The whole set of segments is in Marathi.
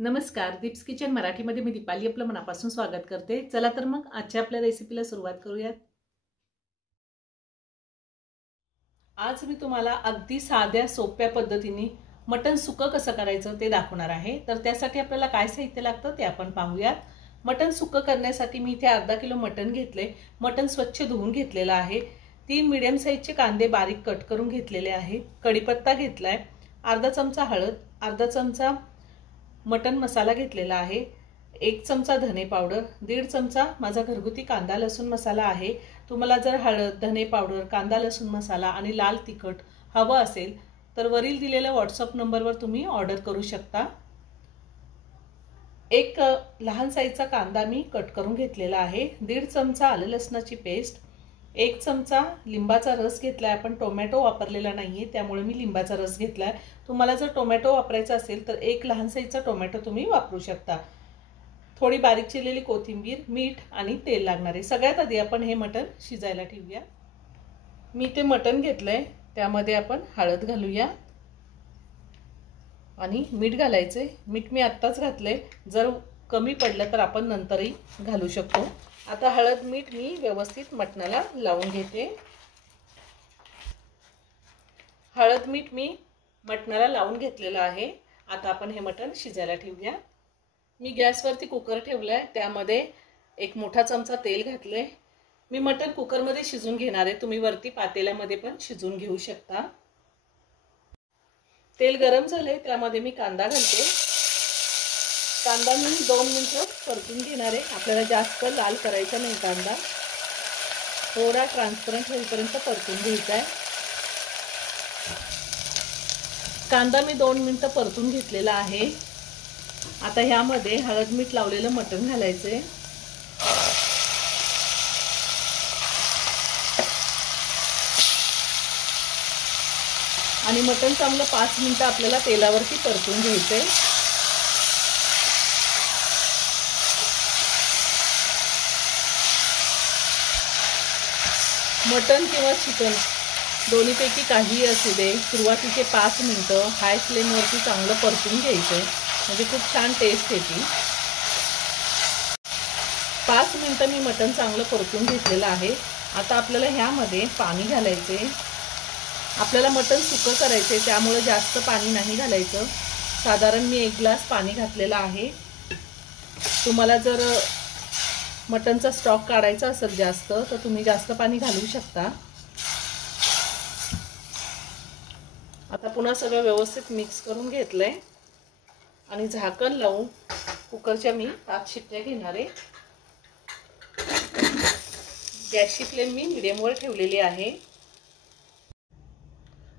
नमस्कार, दीप्स किचन मराठीमध्ये मी दीपाली आपलं मनापासून स्वागत करते। चला तर मग आजच्या आपल्या रेसिपीला सुरुवात करूयात। आज मी तुम्हाला अगदी साध्या सोप्या पद्धतीने मटण सुक्क कसं करायचं ते दाखवणार आहे। तर त्यासाठी आपल्याला काय साहित्य लागतं ते आपण पाहूयात। मटण सुक्क करण्यासाठी मी इथे अर्धा किलो मटण घेतले। मटण स्वच्छ धुवून घेतलेलं आहे। 3 मीडियम साइजचे कांदे बारीक कट करून घेतलेले आहेत। कढीपत्ता घेतलाय, अर्धा चमचा हळद, अर्धा चमचा मटन मसाला घेतलेला आहे, 1 चमचा धने पावडर, 1.5 चमचा माझा घरगुती कांदा लसूण मसाला आहे। तुम्हाला जर हळद, धने पावडर, कांदा लसूण मसाला आणि लाल तिखट हवं असेल तर वरील दिलेल्या व्हॉट्सअप नंबरवर तुम्ही ऑर्डर करू शकता। एक लहान साईजचा कांदा मी कट करून घेतलेला आहे, 1.5 चमचा आलं लसणाची पेस्ट, 1 चमचा लिंबाचा रस घेतलाय। आपण टोमॅटो वापरलेला नाहीये त्यामुळे मी लिंबाचा रस घेतलाय। तुम्हाला जर टोमॅटो वापरायचा असेल तर एक लहान साईजचा टोमॅटो तुम्ही वापरू शकता। थोडी बारीक चिरलेली कोथिंबीर, मीठ आणि तेल लागणार आहे। सगळ्यात आधी आपण हे मटण शिजायला ठेवूया। मी ते मटण घेतलंय, त्यामध्ये आपण हळद घालूया आणि मीठ घालायचे। मीठ मी आत्ताच घातले, जर कमी पडलं तर आपण नंतरही घालू शकतो। आता हळद मीठ मी व्यवस्थित मटणाला लावून घेते। हळद मीठ मी मटणाला लावून घेतलेलं आहे। आता आपण हे मटण शिजायला ठेवूया। मी गॅसवरती कुकर ठेवलाय, त्यामध्ये 1 मोठा चमचा तेल घातले। मी मटण कुकरमध्ये शिजून घेणार आहे, तुम्ही वरती पातेल्यामध्ये पण शिजून घेऊ शकता। तेल गरम झाले, त्यामध्ये मी कांदा घालते। कांदा मी 2 मिनिटं परतून घेणार आहे। आपल्याला जास्त लाल करायचा नाही, कांदा थोडा ट्रान्सपरंट होईपर्यंत परतून घ्यायचा आहे। कांदा मी 2 मिनिटं परतून घेतलेला आहे। आता ह्यामध्ये हळद मीठ लावलेलं मटण घालायचे आणि मटण चांगलं 5 मिनिटं आपल्याला तेलावरती परतून घ्यायचे। मटण किंवा चिकन दोन्हीपैकी काहीही असू दे, सुरुवातीचे 5 मिनिटं हाय फ्लेमवरती चांगलं परतून घ्यायचं, म्हणजे खूप छान टेस्ट येते। 5 मिनिटं मी मटण चांगलं परतून घेतलेलं आहे। आता आपल्याला ह्यामध्ये पाणी घालायचे। आपल्याला मटण सुक्क करायचे त्यामुळे जास्त पाणी नाही घालायचं। साधारण मी 1 ग्लास पाणी घातलेलं आहे। तुम्हाला जर मटणचा स्टॉक काढायचा असेल जास्त तर तुम्ही जास्त पाणी घालू शकता। आता पुन्हा सगळं व्यवस्थित मिक्स करून घेतलंय आणि झाकण लावून कुकरच्या मी 5 शिट्ट्या घेणार आहे। गॅसची फ्लेम मी मीडियमवर ठेवलेली आहे।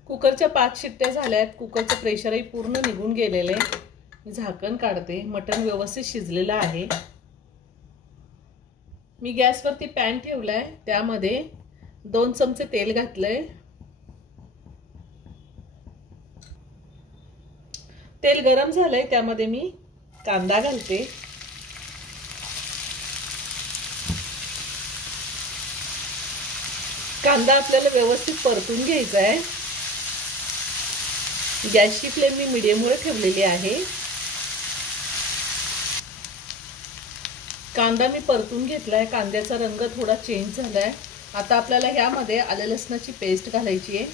कुकरच्या 5 शिट्ट्या झाल्यात, कुकरचं प्रेशरही पूर्ण निघून गेलेलं आहे। मी झाकण काढते, मटण व्यवस्थित शिजलेलं आहे। मी गॅसवरती पॅन ठेवलाय, त्यामध्ये 2 चमचे तेल घातलंय। तेल गरम झालंय, त्यामध्ये मी कांदा घालते। कांदा आपल्याला व्यवस्थित परतून घ्यायचा आहे। गॅसची फ्लेम मी मीडियमवर ठेवलेली आहे। कांदा मी परतून घेतलाय, कांद्याचा रंग थोडा चेंज झालाय। आता आपल्याला ह्यामध्ये आलं लसणाची पेस्ट घालायची आहे,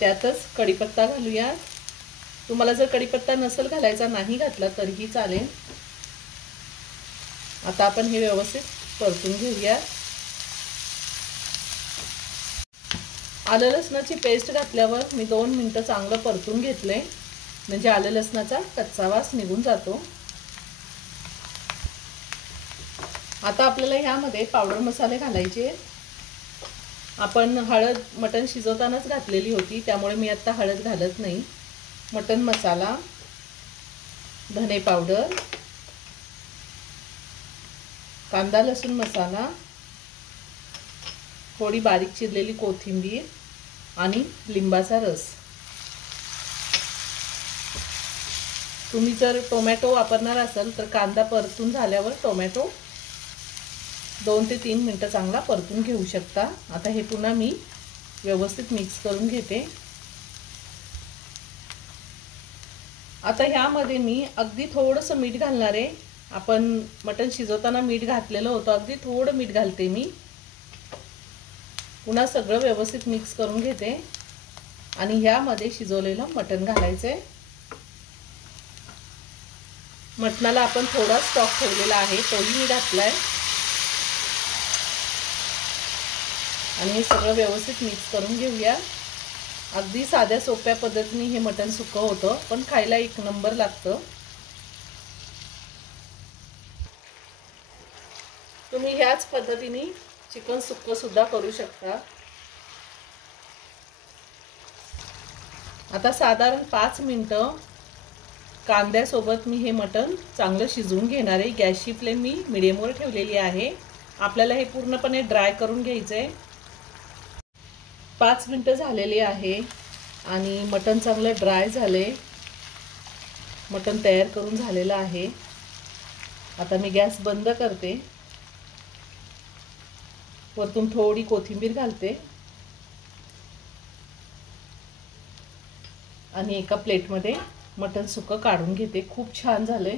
त्यातच कढीपत्ता घालूया। तुम्हाला जर कढीपत्ता नसेल घालायचा, नाही घातला तरीही चालेल। आता आपण हे व्यवस्थित परतून घेऊया। आलं लसणाची पेस्ट घातल्यावर मी 2 मिनिटं चांगलं परतून घेतलंय, म्हणजे आलं लसणाचा कच्चा वास निघून जातो। आता आपल्याला ह्यामध्ये पावडर मसाले घालायचे। आपण हळद मटण शिजवतानाच घातलेली होती, त्यामुळे मी आता हळद घालत नाही। मटण मसाला, धने पावडर, कांदा लसूण मसाला, थोडी बारीक चिरलेली कोथिंबीर आणि लिंबाचा रस। तुम्ही जर टोमॅटो वापरणार असाल तर कांदा परतून झाल्यावर टोमॅटो 2 ते 3 मिनिटं चांगला परतून घेऊ शकता। आता हे पुन्हा मी व्यवस्थित मिक्स करून घेते। आता ह्यामध्ये मी अगदी थोडंसं मीठ घालणार आहे। आपण मटण शिजवताना मीठ घातलेलं होतं, अगदी थोडं मीठ घालते मी। पुन्हा सगळं व्यवस्थित मिक्स करून घेते आणि ह्यामध्ये शिजवलेलं मटण घालायचंय। मटणाला आपण थोडा स्टॉक ठेवलेला आहे, तोही मी घातलाय आणि हे सगळं व्यवस्थित मिक्स करून घेऊया। अगदी साध्या सोप्या पद्धतीने हे मटण सुक्क होतं, पण खायला एक नंबर लागतं। तुम्ही ह्याच पद्धतीने चिकन सुक्क सुद्धा करू शकता। आता साधारण 5 मिनिटं कांद्यासोबत मी हे मटण चांगलं शिजवून घेणार आहे। गॅसची फ्लेम मी मीडियमवर ठेवलेली आहे। आपल्याला हे पूर्णपणे ड्राय करून घ्यायचंय। 5 मिनिटं झालेली आहे आणि मटण चांगलं ड्राय झाले। मटण तयार करून झालेलं आहे। आता मी गॅस बंद करते, वरतून थोडी कोथिंबीर घालते आणि एका प्लेटमध्ये मटण सुक्क काढून घेते। खूप छान झाले।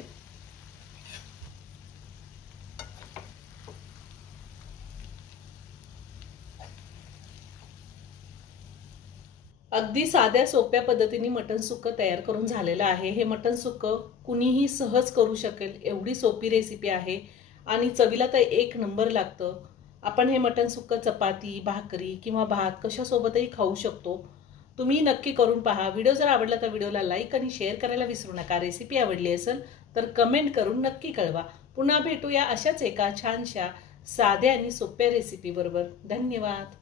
अगदी साध्या सोप्या पद्धतीने मटण सुक्क तयार करून झालेलं आहे। हे मटण सुक्क कुणीही सहज करू शकेल एवढी सोपी रेसिपी आहे आणि चवीला तर एक नंबर लागतं। आपण हे मटण सुक्क चपाती, भाकरी किंवा भात कशासोबतही खाऊ शकतो। तुम्ही नक्की करून पहा। व्हिडिओ जर आवडला तर व्हिडिओला लाईक आणि शेअर करायला विसरू नका। रेसिपी आवडली असेल तर कमेंट करून नक्की कळवा। पुन्हा भेटूया अशाच एका छानशा साध्या आणि सोप्या रेसिपी बरोबर। धन्यवाद।